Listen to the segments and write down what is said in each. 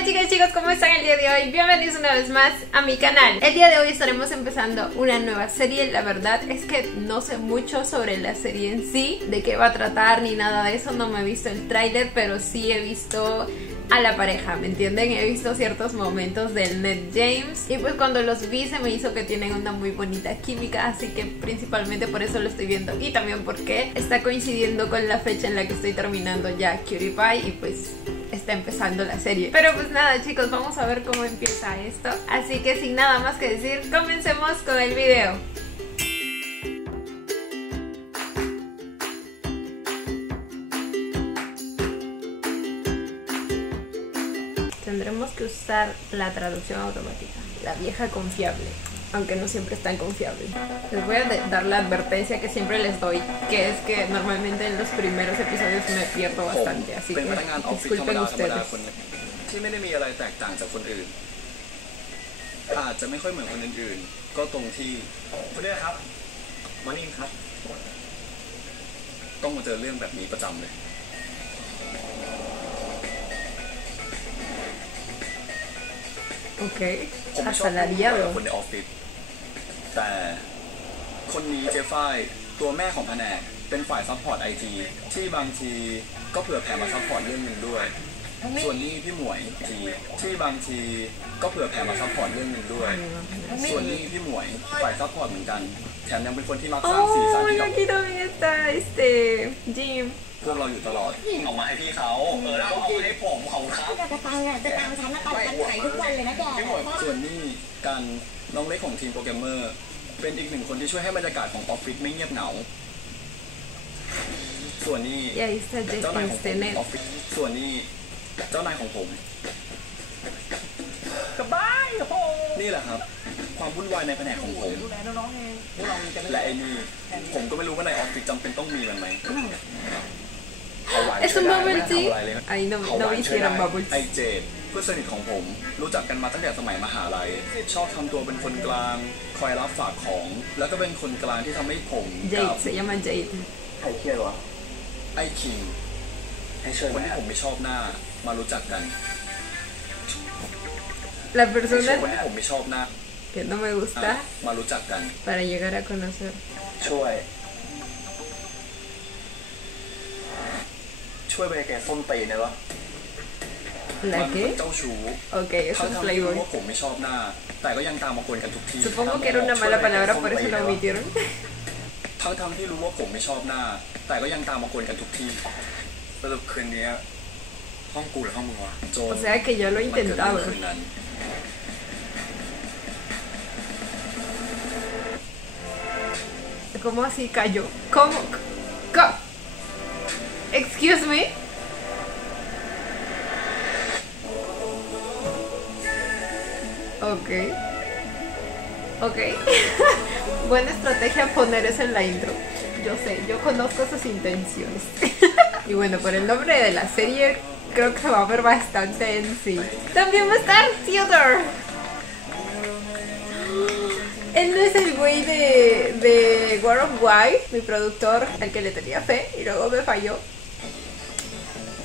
Hola chicas y chicos, ¿cómo están el día de hoy? Bienvenidos una vez más a mi canal. El día de hoy estaremos empezando una nueva serie. La verdad es que no sé mucho sobre la serie en sí, de qué va a tratar ni nada de eso. No me he visto el tráiler, pero sí he visto a la pareja, ¿me entienden? He visto ciertos momentos del Ned James y pues cuando los vi se me hizo que tienen una muy bonita química, así que principalmente por eso lo estoy viendo y también porque está coincidiendo con la fecha en la que estoy terminando ya Cutie Pie y pues está empezando la serie. Pero pues nada chicos, vamos a ver cómo empieza esto, así que sin nada más que decir, comencemos con el video. Tendremos que usar la traducción automática, la vieja confiable, aunque no siempre es tan confiable. Les voy a dar la advertencia que siempre les doy, que es que normalmente en los primeros episodios me pierdo bastante, así que disculpen ustedes. ที่ไม่ได้มีอะไรแตกต่างจากคนอื่นอาจจะไม่ค่อยเหมือนคนอื่นๆก็ตรงที่คุณเนี่ยครับมานิ่งครับต้องมาเจอเรื่องแบบนี้ประจำเลย Ok, asalariado. คนในออฟฟิศแต่คนนี้เจฟฝ้ายตัวแม่ของแผนกเป็นฝ่ายซัพพอร์ตไอทีที่บางทีก็เผื่อแผ่มาซัพพอร์ตเรื่องเงินด้วยส่วนนี้พี่หมวยที่บางทีก็เผื่อแผ่มาซัพพอร์ตเรื่องเงินด้วยส่วนนี้พี่หมวยฝ่ายซัพพอร์ตเหมือนกันแถมยังเป็นคนที่มักสร้างสีสันให้กับ aquí también está Jim. พวกเราอยู่ตลอดออกมาให้พี่เขาแล้วก็เอามาให้ผมเขาครับ จะตังฉันนะตอนฉันขายทุกวันเลยนะแก ส่วนนี้กันน้องเล็กของทีมโปรแกรมเมอร์เป็นอีกหนึ่งคนที่ช่วยให้บรรยากาศของออฟฟิศไม่เงียบเหงาส่วนนี้ Y ahí está เจ้านายของผม Ned. ออฟฟิศส่วนนี้เจ้านายของผมนี่แหละครับความวุ่นวายในแผนกของผมและไอ้นี่ผมก็ไม่รู้ว่าในออฟฟิศจำเป็นต้องมีมันไหม Es un bubble tea. Ahí no hicieron bubble ไอ tea. เจดเพื่อนสนิทของผมรู้จักกันมาตั้งแต่สมัยมหาลัยชอบทำตัวเป็นคนกลางคอยรับฝากของแล้วก็เป็นคนกลางที่ทำให้ผมกับ Jade, se llama Jade. ใครเครียดวะไอ้คิงคนที่ผมไม่ชอบหน้ามารู้จักกัน La คน persona ที่ผมไม่ชอบหน้า que no me gusta มารู้จักกัน para llegar a conocer. ช่วยไปแกส้มตีนเลยวะ ¿La มันเป็น qué? เจ้าชู้ Ok, es ทั้ un งที่รู้ playboy. ว่าผมไม่ชอบหน้าแต่ก็ยังตามมากวนกันทุกที Supongo que era una mala palabra, por eso lo omitieron. ทั้งที่รู้ว่าผมไม่ชอบหน้าแต่ก็ยังตามมากวนกันทุกทีสรุปคืนนี้ห้องกูหรือห้องมึงวะโจ O sea que yo lo มันเกิดเรื่อง intentaba. คืนนั้น ¿Cómo así cayó? ¿Cómo? Excuse me. Ok. Ok. Buena estrategia poner eso en la intro. Yo sé, yo conozco sus intenciones. Y bueno, por el nombre de la serie creo que se va a ver bastante en sí. También va a estar Theodore. Él no es el güey de War of Why, mi productor, al que le tenía fe y luego me falló.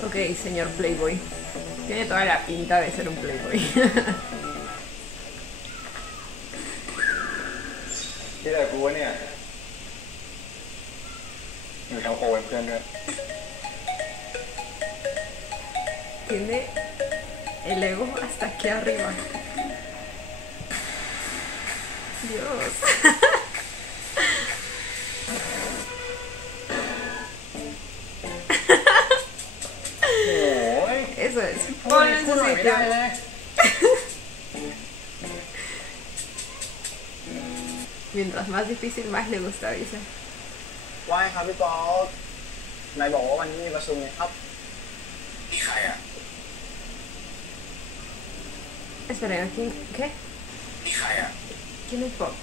Ok, señor Playboy. Tiene toda la pinta de ser un Playboy. ที่แต่กูเนี่ยอยู่ทั้งโปรเป็นเพื่อนด้วย Tiene el ego hasta aquí arriba. Dios. Eso es. Ponlo en su sitio. Mientras más difícil, más le gusta, dice. ว่าครับพี่ป๊อกนายบอกว่าวันนี้มีประชุมครับ มีใครอ่ะ Espera, ¿quién? ¿Qué? มีใครอ่ะ ¿Quién es Puck?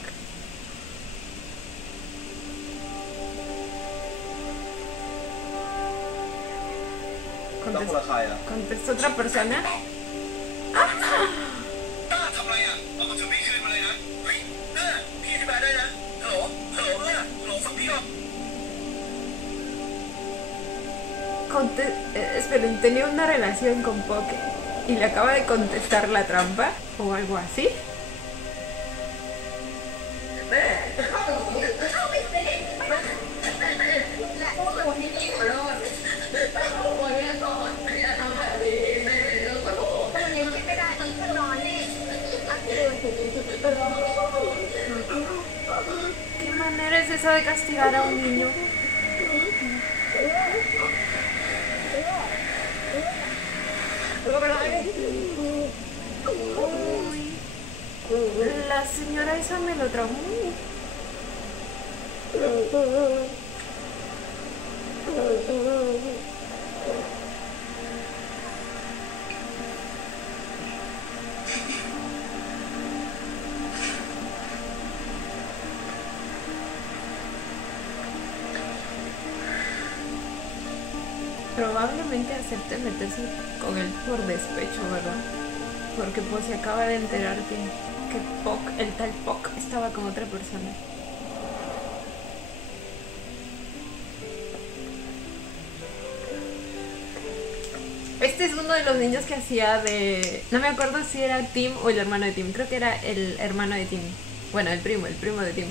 ต้องคนละใครอ่ะ ¿Contesta otra persona? กล้าทำอะไรอ่ะเอากระสุนพี่คืนมาเลยนะเฮ้ยพี่อธิบายได้นะฮัลโหลเพื่อนฮัลโหลฟังพี่ก่อน Esperen, tenía una relación con Poke. y le acaba de contestar la trampa o algo así. ¿Qué manera es esa de castigar a un niño? Uy, la señora esa me lo traumó. Probablemente acepte meterse con él por despecho, ¿verdad? Porque pues se acaba de enterar que Puck, el tal Puck, estaba con otra persona. Este es uno de los niños que hacía de... No me acuerdo si era Tim o el hermano de Tim. Creo que era el hermano de Tim. Bueno, el primo de Tim.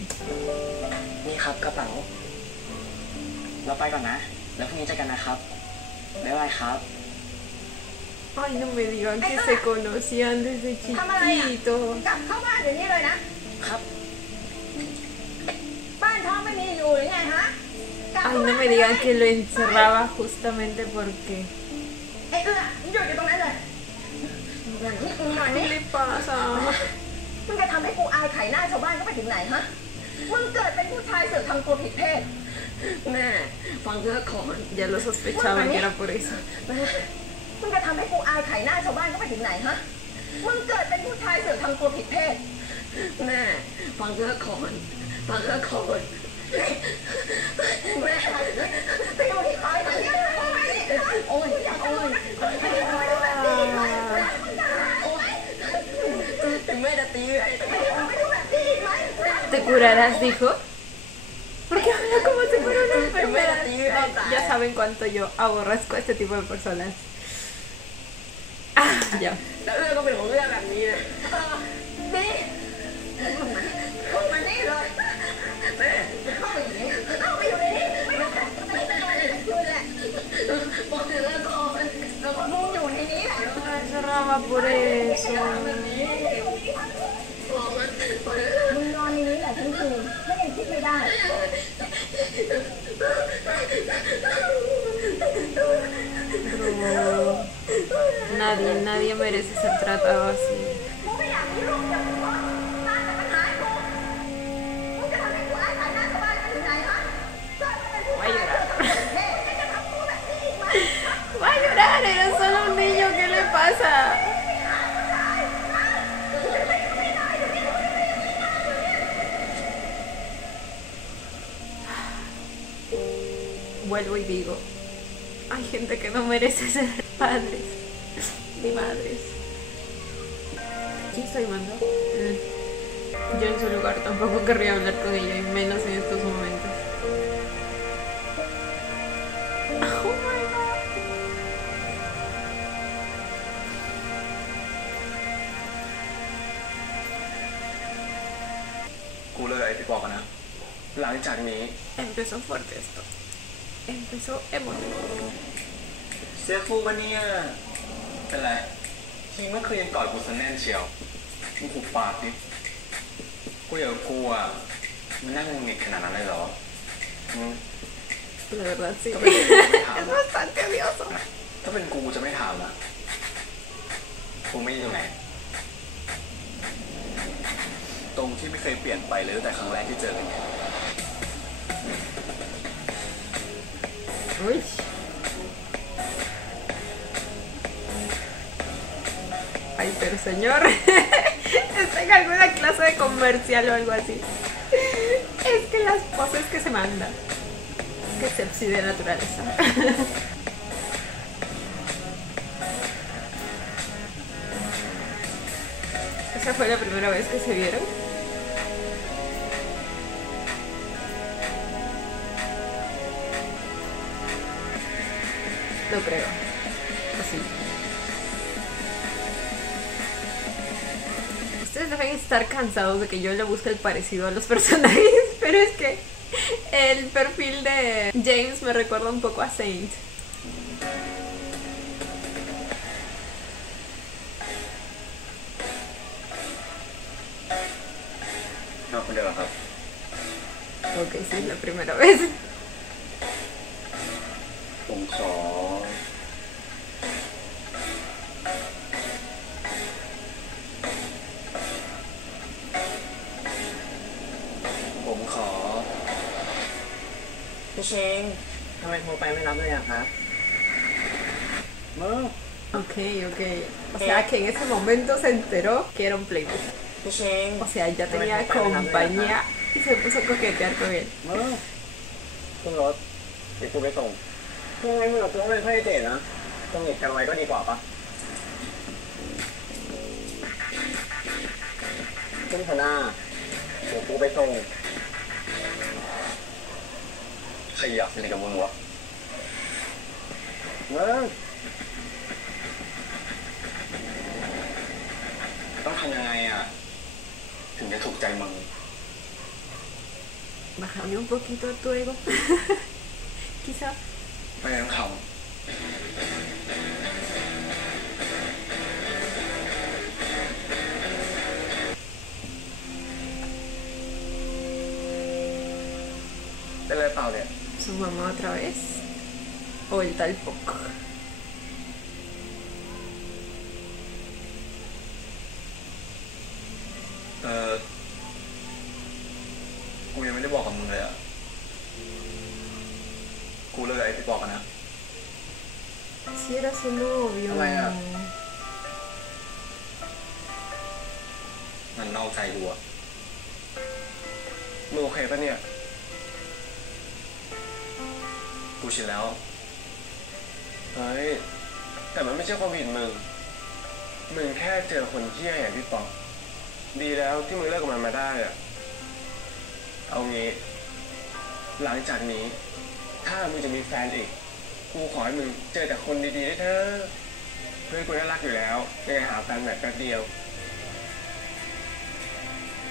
นี่ครับกระเป๋าเราไปก่อนนะแล้วพรุ่งนี้เจอกันนะครับบ๊ายบายครับ Ay, no me digan que se conocían desde chiquitos. กลับเข้าบ้านเดี๋ยวนี้เลยนะครับ บ้านท้องไม่มีอยู่หรือไงฮะ Ay, no me digan que lo encerraba justamente porque... ไอ้เอื้อมึงอยู่ตรงนั้นเลยนี่มึงมา ¿Qué นี่ le pasa? มึงจะทำให้กูอายไข่หน้าชาวบ้านก็ไปถึงไหนฮะมึงเกิดเป็นผู้ชายเสือกทำตัวผิดเพศ แม่ฟังเธอก่อน Ya lo sospechaba que era por eso. มึงจะทำให้กูอายไข่หน้าชาวบ้านก็ไปถึงไหนฮะมึงเกิดเป็นผู้ชายเสือกทำตัวผิดเพศ แม่ฟังเธอก่อนฟังเธอก่อน แม่ไปดูที่คอยมันเนี่ยโอ้ยโอ้ย ถึงแม่จะตีไอ้ ¿Te curarás, dijo? Porque habla como si fuera una enfermera. Ya saben cuánto yo aborrezco a este tipo de personas. Ah, ya. แล้วเอื้อก็เป็นของเอื้อแบบนี้นะ นี่พวกมันนี่เลย แม่ เข้าไปอยู่นี่เข้าไปอยู่ในนี้ไม่ต้องอยู่แหละ บอกเธอก่อนแล้วก็ มึงอยู่ในนี้แหละ La encerraba por eso. มึงนอนในนี้แหละทั้งคืนไม่ยังคิดไม่ได้ Pero nadie merece ser tratado así. กูไม่อยากมีลูกอย่างมึงวะน่าจะปัญหากูมึงจะทำให้กูอายขายหน้าชาวบ้านไปถึงไหนฮะก็เป็นผู้ชายเฮ้ยจะทำกูแบบนี้อีกไหม Va a llorar, era solo un niño, ¿qué le pasa? Vuelvo y digo, hay gente que no merece ser padres ni madres. ¿Quién está llamando? Yo en su lugar tampoco querría hablar con ella, y menos en estos momentos. Oh my god. กูเลิกไอ้พี่ปอกันนะ หลังจากนี้ Empezó fuerte esto. Empezó emotivo. เสียฟูปะเนี่ยเป็นไรทีเมื่อคืนยังกอดกูซะแน่นเชียวมึงหุบปากดิกูอยากกับกูอ่ะมันนั่งงงงิดขนาดนั้นเลยเหรอ La verdad sí. ก็เป็นกูไม่ถาม Es bastante odioso. ถ้าเป็นกูจะไม่ถามนะกูไม่อยู่ไหนตรงที่ไม่เคยเปลี่ยนไปเลยตั้งแต่ครั้งแรกที่เจอกัน Uy. Ay, pero señor, está en alguna clase de comercial o algo así. Es que las poses que se manda. Que sepsi de naturaleza. ¿Esa fue la primera vez que se vieron? No creo. ¿O sí? deben estar cansados de que yo le busque el parecido a los personajes, pero es que el perfil de James me recuerda un poco a Saint. No,คนเดียวเหรอครับ Ok, sí, es la primera vez. ผมขอ ผมขอ พี่เชงทำไมโทรไปไม่รับเลยอะครับ มึง Ok, ok. O sea que en ese momento se enteró que era un playboy. พี่เชง O sea, ya tenía compañía y se puso a coquetear con él. มึงขึ้นรถเดี๋ยวกูไปส่งทำไมมึงกับกูไม่ค่อยได้เจนะสนิทกันไว้ก็ดีกว่าปะขึ้นเถอะหน้าเดี๋ยวกูไปส่ง ใครอยากสนิทกับมึงวะ มึง ต้องทำยังไงอ่ะ ถึงจะถูกใจมึง Bájame un poquito tu ego. Quizá. ไม่ต้องทำเป็นไรเปล่าเนี่ย Su mamá otra vez. O el tal poco. กูยังไม่ได้บอกกับมึงเลยอ่ะ กูเลิกกับไอ้ที่บอกกันนะ Si era su novio. Oh my God. มันนอกใจกูอ่ะ มึงโอเคปะเนี่ย กูชินแล้ว เฮ้ย แต่มันไม่ใช่ความผิดมึง มึงแค่เจอคนเหี้ยอย่างพี่ป๊อกดีแล้วที่มึงเลิกกับมันมาได้อะเอางี้ หลังจากนี้ ถ้ามึงจะมีแฟนอีก กูขอให้มึงเจอแต่คนดีๆได้เถอะเพื่อนกูน่ารักอยู่แล้วยังไงหาแฟนแบบแป๊บเดียว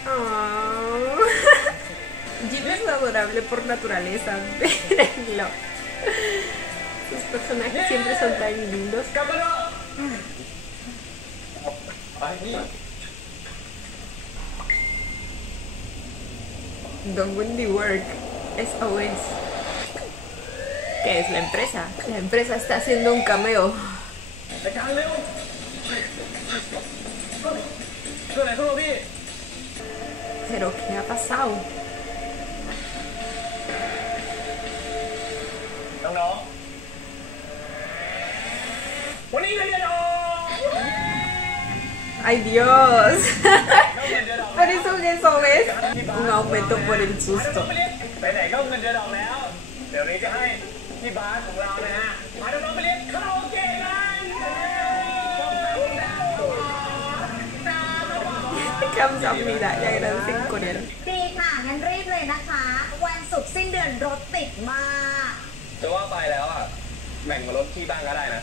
Oh. Jim es adorable por naturaleza. Mírenlo. Sus personajes siempre son tan lindos. กลับมาเถอะไปนี่ Don Wendy Work SOS. ¿Qué es la empresa? La empresa está haciendo un cameo. รายการเร็วเกิดอะไรขึ้นวะพี่ ¿Pero qué ha pasado? น้องๆวันนี้เลยเนาะ ¡Ay, Dios! Por eso un SOS. Un aumento por el susto. ไปไหนก็เงินเดือนออกแล้ว เดี๋ยวนี้จะให้พี่บาสของเรานะฮะพาน้องๆไปเรียนคาราโอเกะกัน Kamsahamnida. Le agradecen con él. ดีค่ะ งั้นรีบเลยนะคะ วันศุกร์สิ้นเดือนรถติดมาก จะว่าไปแล้วอ่ะแบ่งมาลดที่บ้างก็ได้นะ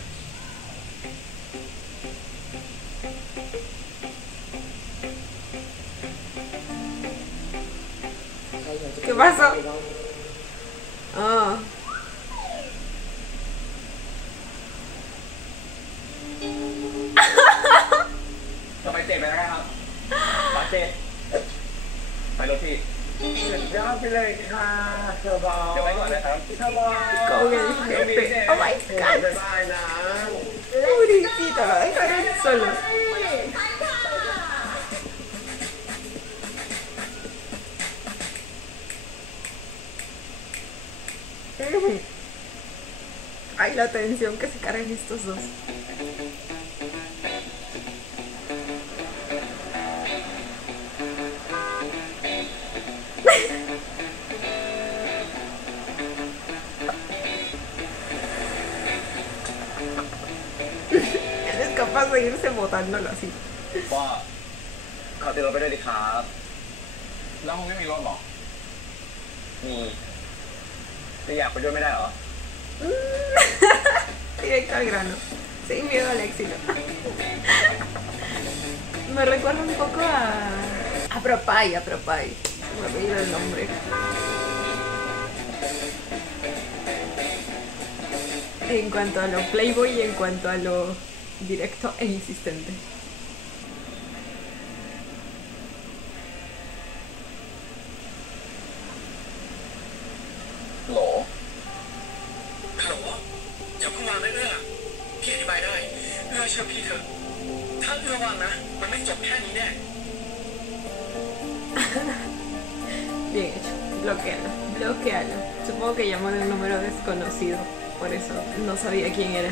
¿Qué pasó? Oh. ต่อไปเจ็ดไปแล้วกันครับบาสเจ็ดไปรถพี่สุดยอดไปเลยค่ะเธอบอลเดี๋ยวไว้ก่อนนะครับเธอบอล Con el jefe. Oh my บ๊าย god. บายนะ Pobrecito, lo dejaron solo. อืม Ay, la tensión que se cargan estos dos. Él es capaz de irse botándolo así. ว่าขอติดรถไปด้วยดิครับ แล้วมึงไม่มีรถหรอ มีจะอยากไปด้วยไม่ได้เหรอ Directo al grano. Sin miedo al éxito. Me recuerda un poco a Propay, a Propay. Me ha olvidado el nombre. En cuanto a lo playboy y en cuanto a lo directo e insistente. โหล ฮัลโหลอย่าเพิ่งวางนะเอื้อพี่อธิบายได้เอื้อเชื่อพี่เถอะถ้าเอื้อวางนะมันไม่จบแค่นี้แน่ Bien hecho. Bloquealo. Bloquealo. Supongo que llamó de un número desconocido. Por eso no sabía quién era.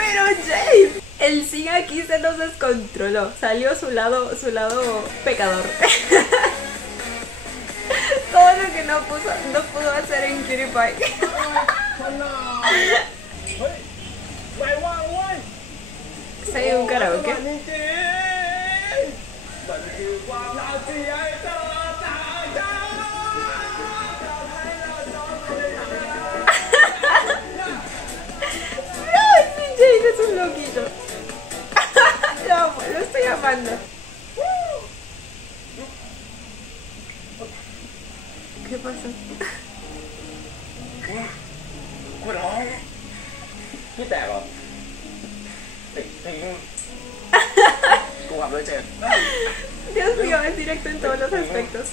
Pero James, el Sin aquí se nos descontroló. Salió su lado pecador. Todo lo que no pudo hacer en Cutie Pie. เฮ้ยไปว่างเว้ย Say un karaoke. มันจริงมันคือความรักที่ให้เธอจากใจทำให้เราสองคนได้ทำอะไร No, este James es un loquito. Lo amo, lo estoy amando. ¿Qué pasó? กูร้อง พี่แตกเหรอ ติง กูขับเลยเจ็บ Dios mío, es directo en todos los aspectos.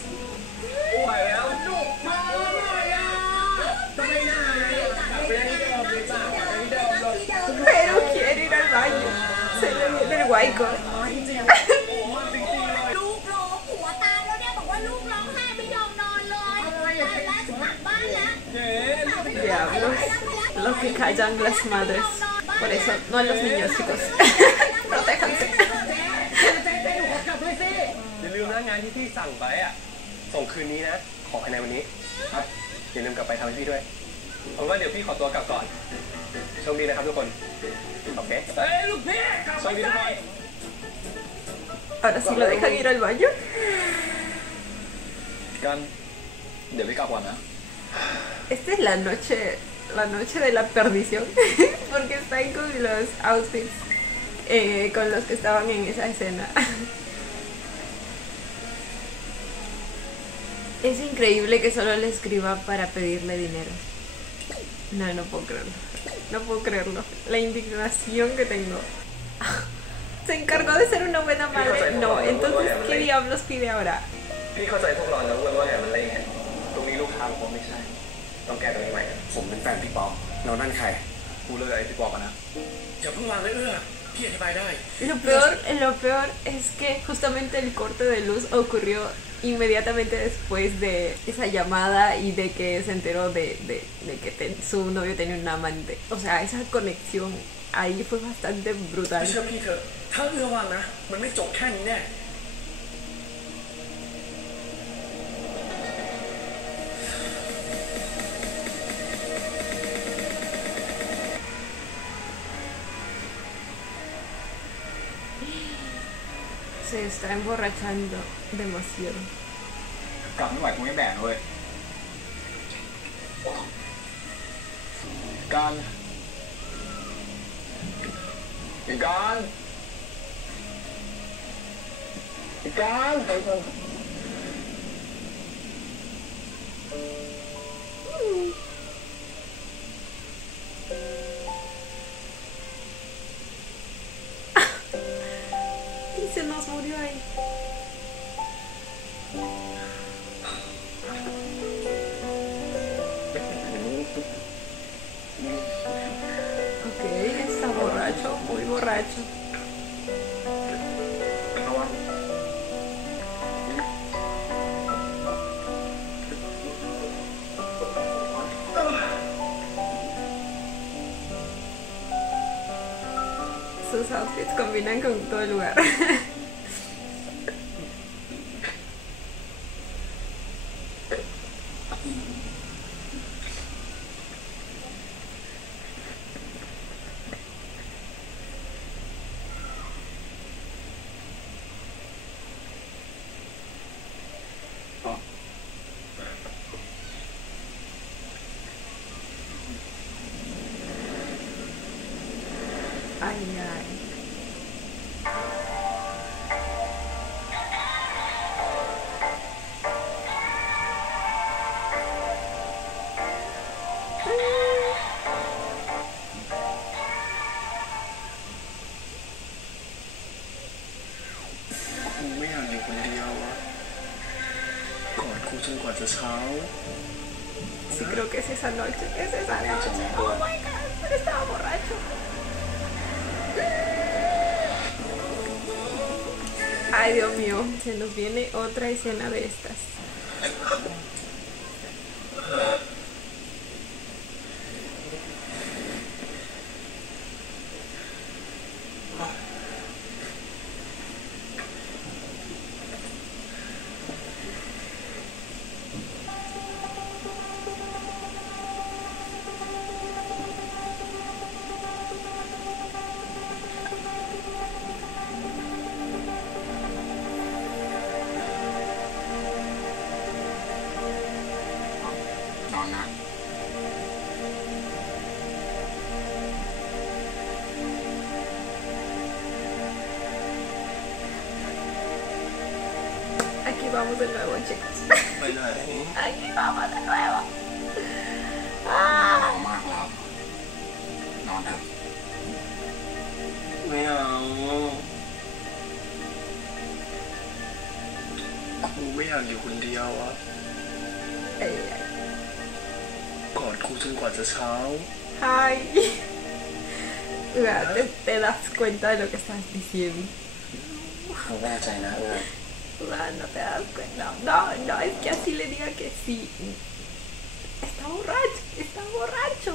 กูไหวแล้วลูกมาหน่อยอ่ะทำไมน่าเลยกลับไปที่เดิมเลยจ้ะกลับไปที่เดิมเลย Pero quiere ir al baño. Se le viene el guayco. ลูกร้องหัวตามแล้วเนี่ยบอกว่าลูกร้องไห้ไม่ยอมนอนเลยไปแล้วจะกลับบ้านแล้ว Diablos. Los que callan las madres. Por eso, no a los niños, chicos. Protéjanse. อย่าลืมนะงานที่พี่สั่งไปอ่ะส่งคืนนี้นะขอภายในวันนี้ครับอย่าลืมกลับไปทำให้พี่ด้วยเอาเป็นว่าเดี๋ยวพี่ขอตัวกลับก่อนโชคดีนะครับทุกคนโอเค เฮ้ยลูกพี่กลับ โช ไป คดีทุกคน Ahora sí lo dejan ir al baño. กันเดี๋ยวพี่กลับก่อนนะ Esta es la noche de la perdición. Porque están con los outfits con los que estaban en esa escena. Es increíble que solo le escriba para pedirle dinero. No puedo creerlo. No puedo creerlo. La indignación que tengo. ¿Se encargó de ser una buena madre? No, entonces, ¿qué diablos pide ahora? พี่เข้าใจพวกเรานะว่าไงมันเล่นไงตรงนี้ลูกค้าผมไม่ใช่ต้องแก้ตรงนี้ใหม่ ผมเป็นแฟนพี่ปอแล้วนั่นใคร กูเลิกไอ้พี่ปอกันนะ อย่าเพิ่งวางเลยเอื้อพี่อธิบายได้ Lo peor es que justamente el corte de luz ocurrió inmediatamente después de esa llamada y de que se enteró de que su novio tenía un amante. O sea, esa conexión ahí fue bastante brutal. เชื่อพี่เถอะถ้าเอื้อวางนะมันไม่จบแค่นี้แน่ Se está emborrachando demasiado. กลับไม่ไหวกูไม่แบ่งเลยการY se nos murió ahí. Ok, está borracho, muy borracho. Sus outfits combinan con todo el lugar. Ay, ay.ครูไม่อยากอยู่คนเดียวอะกอดครูจนกว่าจะเช้า Sí, creo que es esa noche. Es esa noche. Oh my god, estaba borracho. Ay, Dios mío, se nos viene otra escena de estas. Aquí vamos de nuevo, chicos. ไปไหน Aquí vamos de nuevo. เมามากแล้วนอนเถอะไม่เอาครูไม่อยากอยู่คนเดียวอะ Ay, กอดครูจนกว่าจะเช้า ay. Uga, te das cuenta de lo que estás diciendo. ครูแน่ใจนะUga, no te das cuenta. No, no, es que así le diga que sí. Está borracho, está borracho.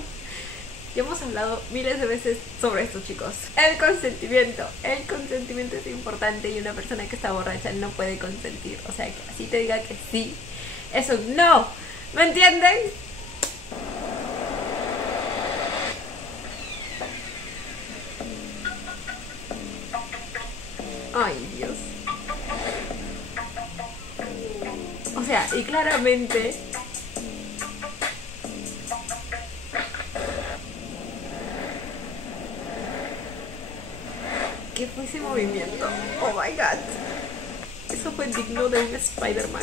Ya hemos hablado miles de veces sobre esto, chicos. El consentimiento es importante y una persona que está borracha no puede consentir. O sea, que así te diga que sí, eso no. ¿Me entienden? Ay, Dios. O sea, y claramente... ¿Qué fue ese movimiento? Oh my god. Eso fue digno de un Spider-Man.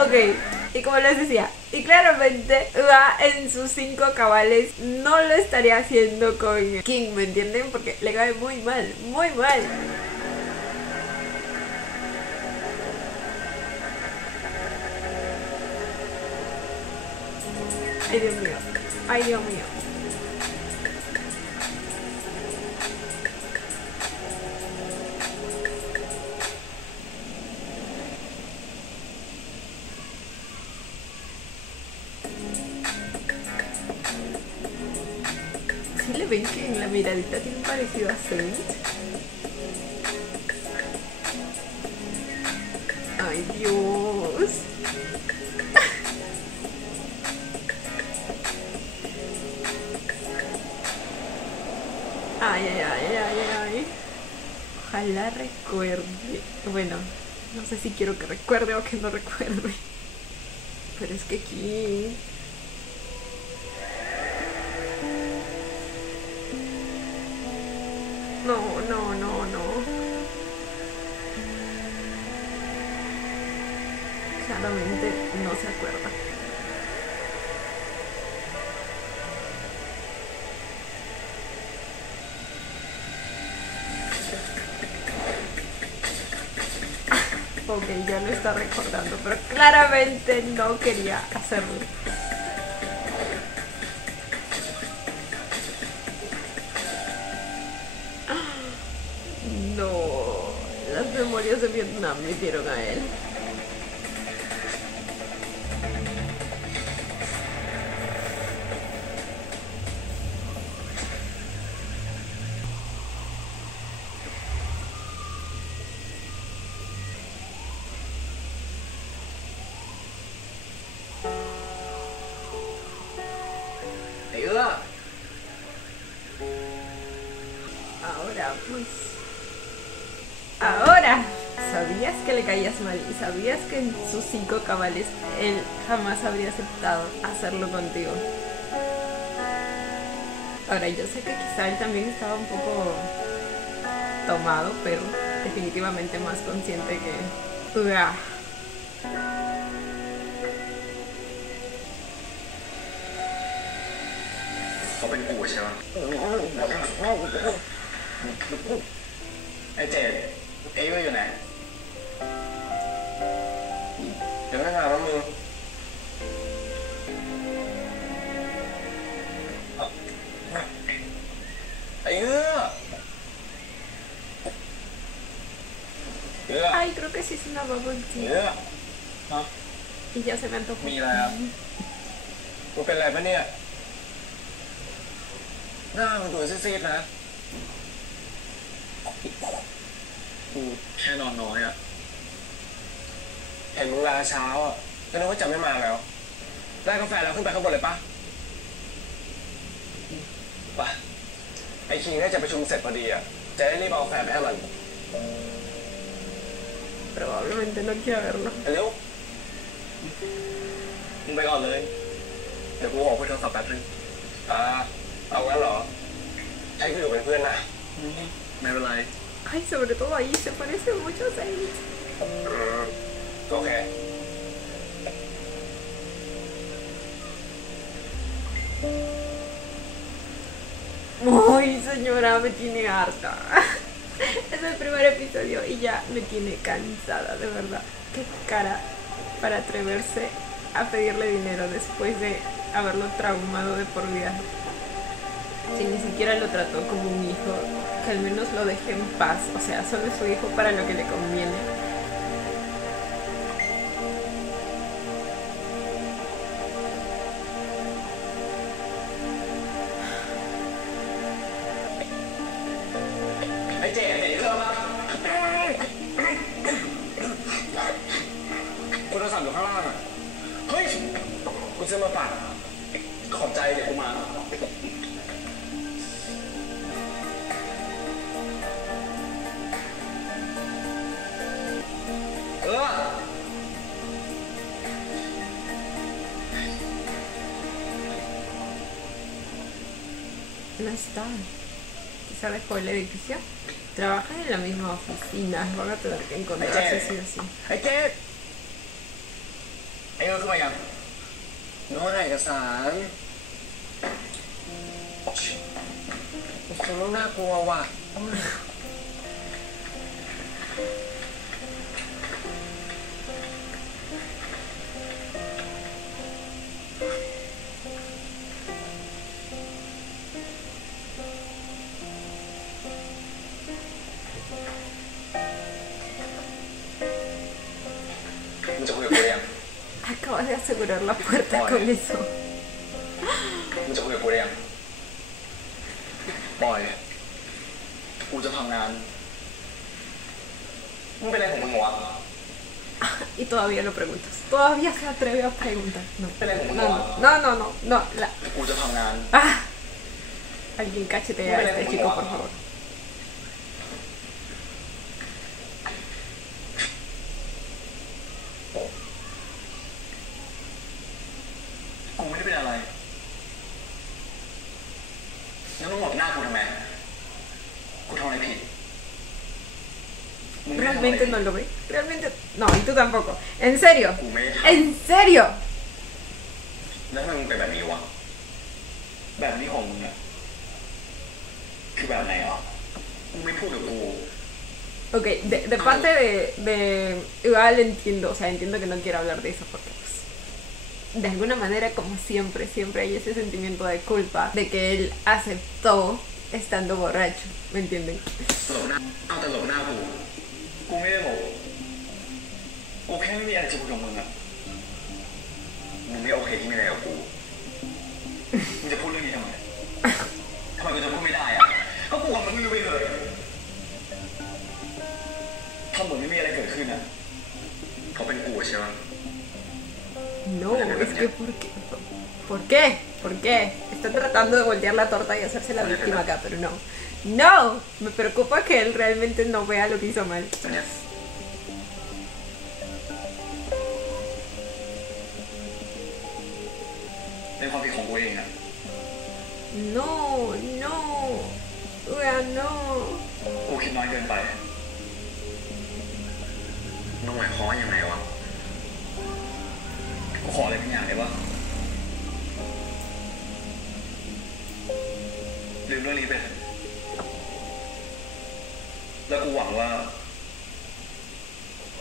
Ok, y como les decía, y claramente Uga en sus 5 cabales no lo estaría haciendo con King, ¿me entienden? Porque le cae muy mal, muy mal. Ay, Dios mío, ay, Dios mío. ¿Sí le ven que en la miradita tiene un parecido a Saint? Ay, Dios. Ay, ay, ay, ay, ay. Ojalá recuerde. Bueno, no sé si quiero que recuerde o que no recuerde. Pero es que aquí... No, no, no, no. Claramente no se acuerda. Ok, ya lo está recordando, pero claramente no quería hacerlo. No, las memorias de Vietnam me dieron a él. Ayuda. Ahora, pues... Ahora, ¿sabías que le caías mal y sabías que en sus 5 cabales él jamás habría aceptado hacerlo contigo. Ahora, yo sé que quizá él también estaba un poco tomado, pero definitivamente más consciente que... ¡Uah! เขาเป็นกูใช่ไหมไอ้เจดเอ้ยอยู่ไหนเดี๋ยวไม่มาแล้วมึงไอ้เอื้อ Ay, creo que sí es una bubble เอื้ tea. อ Y ya se me antojó. มีอะไรครับมึงเป็นอะไรปะเนี่ยหน้ามึงตัวซีดๆนะกูแค่นอนน้อยอ่ะเห็นมึงลาเช้าอ่ะก็นึกว่าจะไม่มาแล้วได้กาแฟแล้วขึ้นไปข้างบนเลยปะไปไอ้คิงน่าจะประชุมเสร็จพอดีอ่ะจะได้รีบเอากาแฟไปให้มัน Probablemente no quiera verlo. เร็วมึงไปก่อนเลยเดี๋ยวกูออกไปโทรศัพท์แป๊บนึงเอางั้นเหรอให้กูอยู่เป็นเพื่อนนะไม่เป็นไร Ay, sobre todo ahí se parece mucho a Saint. โอเค Ay, señora, me tiene harta. Es el primer episodio y ya me tiene cansada, de verdad. Qué cara para atreverse a pedirle dinero después de haberlo traumado de por vida. Si ni siquiera lo trató como un hijo, que al menos lo deje en paz. O sea, solo es su hijo para lo que le conviene. Ê trẻ này dễ thương lắm. Cô đã sẵn đượcข้างล่างอ่ะเฮ้ยกูจะมาฝากขอบใจเดี๋ยวกูมาNo está. Quizá dejó el edificio. Trabajan en la misma oficina. Van a tener que encontrarse sí o sí. ไอ้เจ๊ไอ้เงินขึ้นมายังโน้ตเอกสารคุณน่ากลัวว่ะมึงจะคุยกับกูได้ยัง Acabas de asegurar la puerta con eso. มึงจะคุยกับกูได้ยังปล่อยกูจะทำงานมึงเป็นอะไรของมึงวะ Y todavía lo preguntas. Todavía se atreve a preguntar. No, no. กูจะทำงาน Ah, alguien cachetea a este chico, por favor. กูไม่ได้เป็นอะไรแล้วมึงหมดหน้ากูทำไมกูทำอะไรผิด Realmente no lo ve. Realmente. No, y tú tampoco. En serio. กูไม่ได้ท En serio. ำแล้วทำไมมึงเป็นแบบนี้วะแบบนี้ของมึงอะคือแบบไหนอ่ะมึงไม่พูดกับกู Ok, de parte de igual entiendo, o sea, entiendo que no quiero hablar de eso porque pues, de alguna manera, como siempre hay ese sentimiento de culpa de que él aceptó estando borracho, ¿me entienden? หลบหน้าเอาแต่หลบหน้ากูไม่ได้บอกกูแค่ไม่มีอะไรจะพูดกับมึงอะมึงไม่โอเคที่มีอะไรกับกูมึงจะพูดเรื่องนี้ทำไมทำไมกูจะพูดไม่ได้อะก็กูกับมึงไม่รู้ไปเลยถ้าเหมือนไม่มีอะไรเกิดขึ้นอะเขาเป็นกูใช่ไหม No, es que ¿por qué? ¿Por qué? Está tratando de voltear la torta y hacerse la víctima acá, pero no. No, me preocupa que él realmente no vea lo que hizo mal. กูเองอะ No, no, no. กูคิดน้อยเกินไปมึงหมายความว่ายังไงวะกูขออะไรบางอย่างได้ปะลืมเรื่องนี้ไปเถอะแล้วกูหวังว่า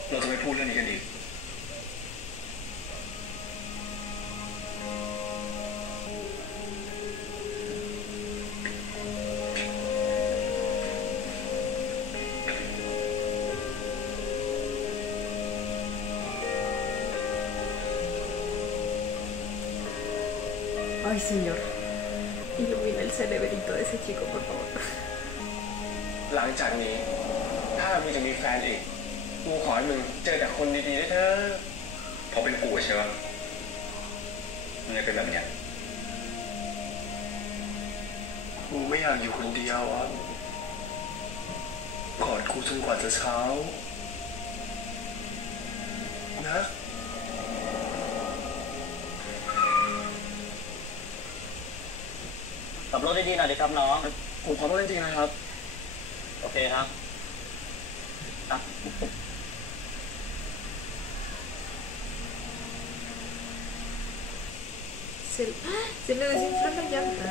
เราจะไม่พูดเรื่องนี้กันอีกAy, señor. Ilumina el cerebrito de ese chico, por favor. หลังจากนี้ ถ้ามึงจะมีแฟนอีก กูขอให้มึงเจอแต่คนดีๆด้วยเถอะ เพราะเป็นกูใช่ปะมันเลยเป็นแบบเนี้ยกูไม่อยากอยู่คนเดียวอ่ะกอดกูจนกว่าจะเช้านะ ขับรถดีๆหน่อยดิครับน้อง ผมขอโทษจริงๆนะครับ โอเคครับอ่ะ Se le desinfló la llanta.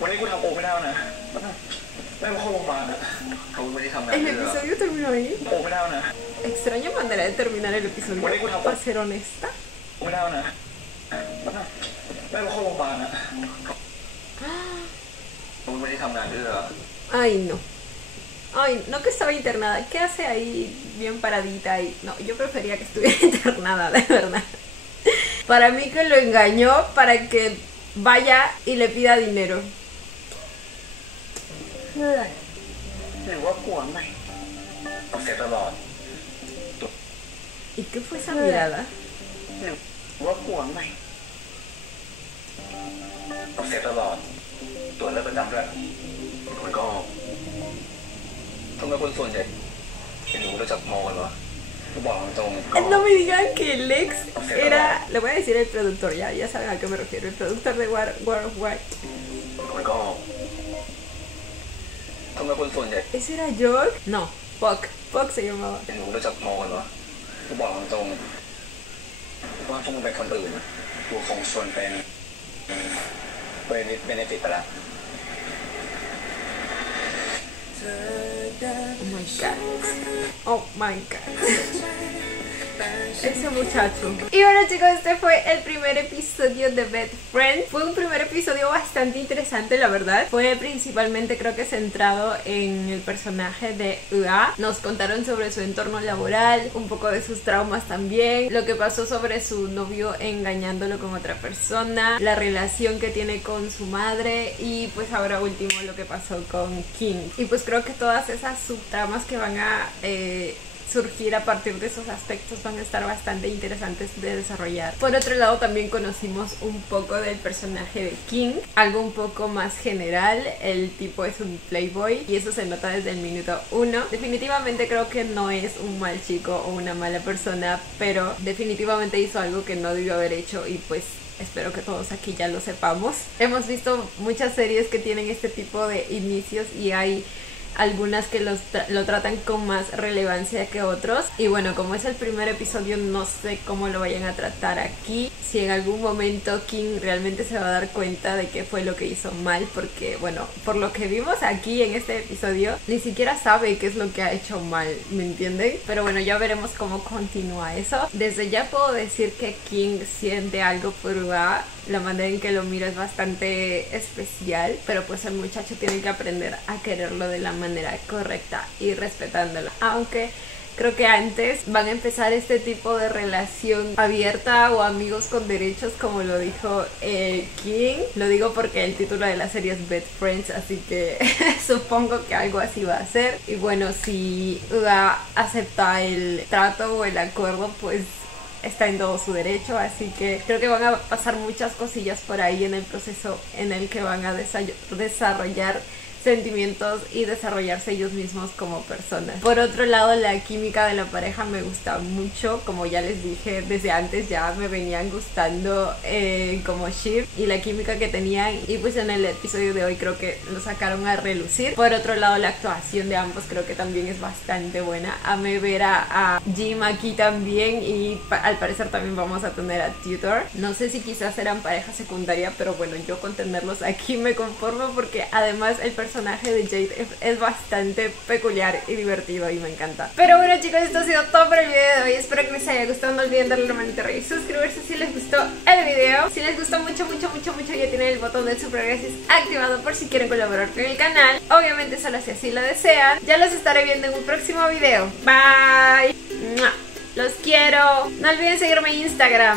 วันนี้กูทำโอไม่ได้แล้วนะแม่งเข้าโรงพยาบาลอะเขาไม่ได้ทำงาน El เลยอะ episodio terminó ahí. โอไม่ได้แล้วนะ Extraña manera de terminar el episodio. Bueno, pues, Para ser honesta. โอไม่ได้แล้วนะแม่งเข้าโรงพยาบาลอะเขาไม่ได้ทำงานด้วยเหรอ Ay, no. Ay, no que estaba internada. ¿Qué hace ahí bien paradita ahí? No, yo prefería que estuviera internada, de verdad. Para mí que lo engañó para que vaya y le pida dinero. เพื่อนหรือว่าผัวใหม่ เสียตลอด ¿Y qué fue esa mirada? หรือว่าผัวใหม่ เสียตลอดตรวจเลือดประจำด้วยมันก็ทำไมคนส่วนใหญ่เห็นหนูรู้จักมอกันวะกูบอกตรง No me digan que el ex era... Le voy a decir el productor, ya saben a qué me refiero. El productor de War of White. มันก็ทำไมคนส่วนใหญ่ ¿Ese era York? No, Puck. Puck se llamaba. เห็นหนูรู้จักมอกันวะกูบอกตรงว่าพวกมึงเป็นคนอื่นกูคงชวนเป็นเบเนฟิตไปละ Oh my god. Oh my god. Ese muchacho. Y bueno, chicos, este fue el primer episodio de Best Friends. Fue un primer episodio bastante interesante, la verdad. Fue principalmente, creo que centrado en el personaje de Ua. Nos contaron sobre su entorno laboral, un poco de sus traumas también, lo que pasó sobre su novio engañándolo con otra persona, la relación que tiene con su madre y pues ahora último lo que pasó con King. Y pues creo que todas esas subtramas que van a surgir a partir de esos aspectos van a estar bastante interesantes de desarrollar. Por otro lado, también conocimos un poco del personaje de King, algo un poco más general. El tipo es un playboy y eso se nota desde el minuto 1. Definitivamente creo que no es un mal chico o una mala persona, pero definitivamente hizo algo que no debió haber hecho y pues espero que todos aquí ya lo sepamos. Hemos visto muchas series que tienen este tipo de inicios y hay algunas que lo tratan con más relevancia que otros. Y bueno, como es el primer episodio, no sé cómo lo vayan a tratar aquí. Si en algún momento King realmente se va a dar cuenta de qué fue lo que hizo mal, porque bueno, por lo que vimos aquí en este episodio, ni siquiera sabe qué es lo que ha hecho mal, ¿me entienden? Pero bueno, ya veremos cómo continúa eso. Desde ya puedo decir que King siente algo por Ua. La manera en que lo mira es bastante especial, pero pues el muchacho tiene que aprender a quererlo de la manera correcta y respetándolo. Aunque creo que antes van a empezar este tipo de relación abierta o amigos con derechos, como lo dijo King. Lo digo porque el título de la serie es Best Friends, así que supongo que algo así va a ser. Y bueno, si Ua acepta el trato o el acuerdo, pues está en todo su derecho, así que creo que van a pasar muchas cosillas por ahí en el proceso en el que van a desarrollar sentimientos y desarrollarse ellos mismos como personas. Por otro lado, la química de la pareja me gusta mucho, como ya les dije, desde antes ya me venían gustando como ship y la química que tenían, y pues en el episodio de hoy creo que lo sacaron a relucir. Por otro lado, la actuación de ambos creo que también es bastante buena. Amé ver a Jim aquí también, y al parecer también vamos a tener a Tutor. No sé si quizás eran pareja secundaria, pero bueno, yo con tenerlos aquí me conformo, porque además el personaje de Jade es bastante peculiar y divertido y me encanta. Pero bueno, chicos, esto ha sido todo por el video de hoy. Espero que les haya gustado. No olviden darle la manita arriba y suscribirse si les gustó el video. Si les gustó mucho, ya tienen el botón del super gracias activado por si quieren colaborar con el canal. Obviamente solo si así lo desean. Ya los estaré viendo en un próximo video. Bye. Los quiero. No olviden seguirme en Instagram.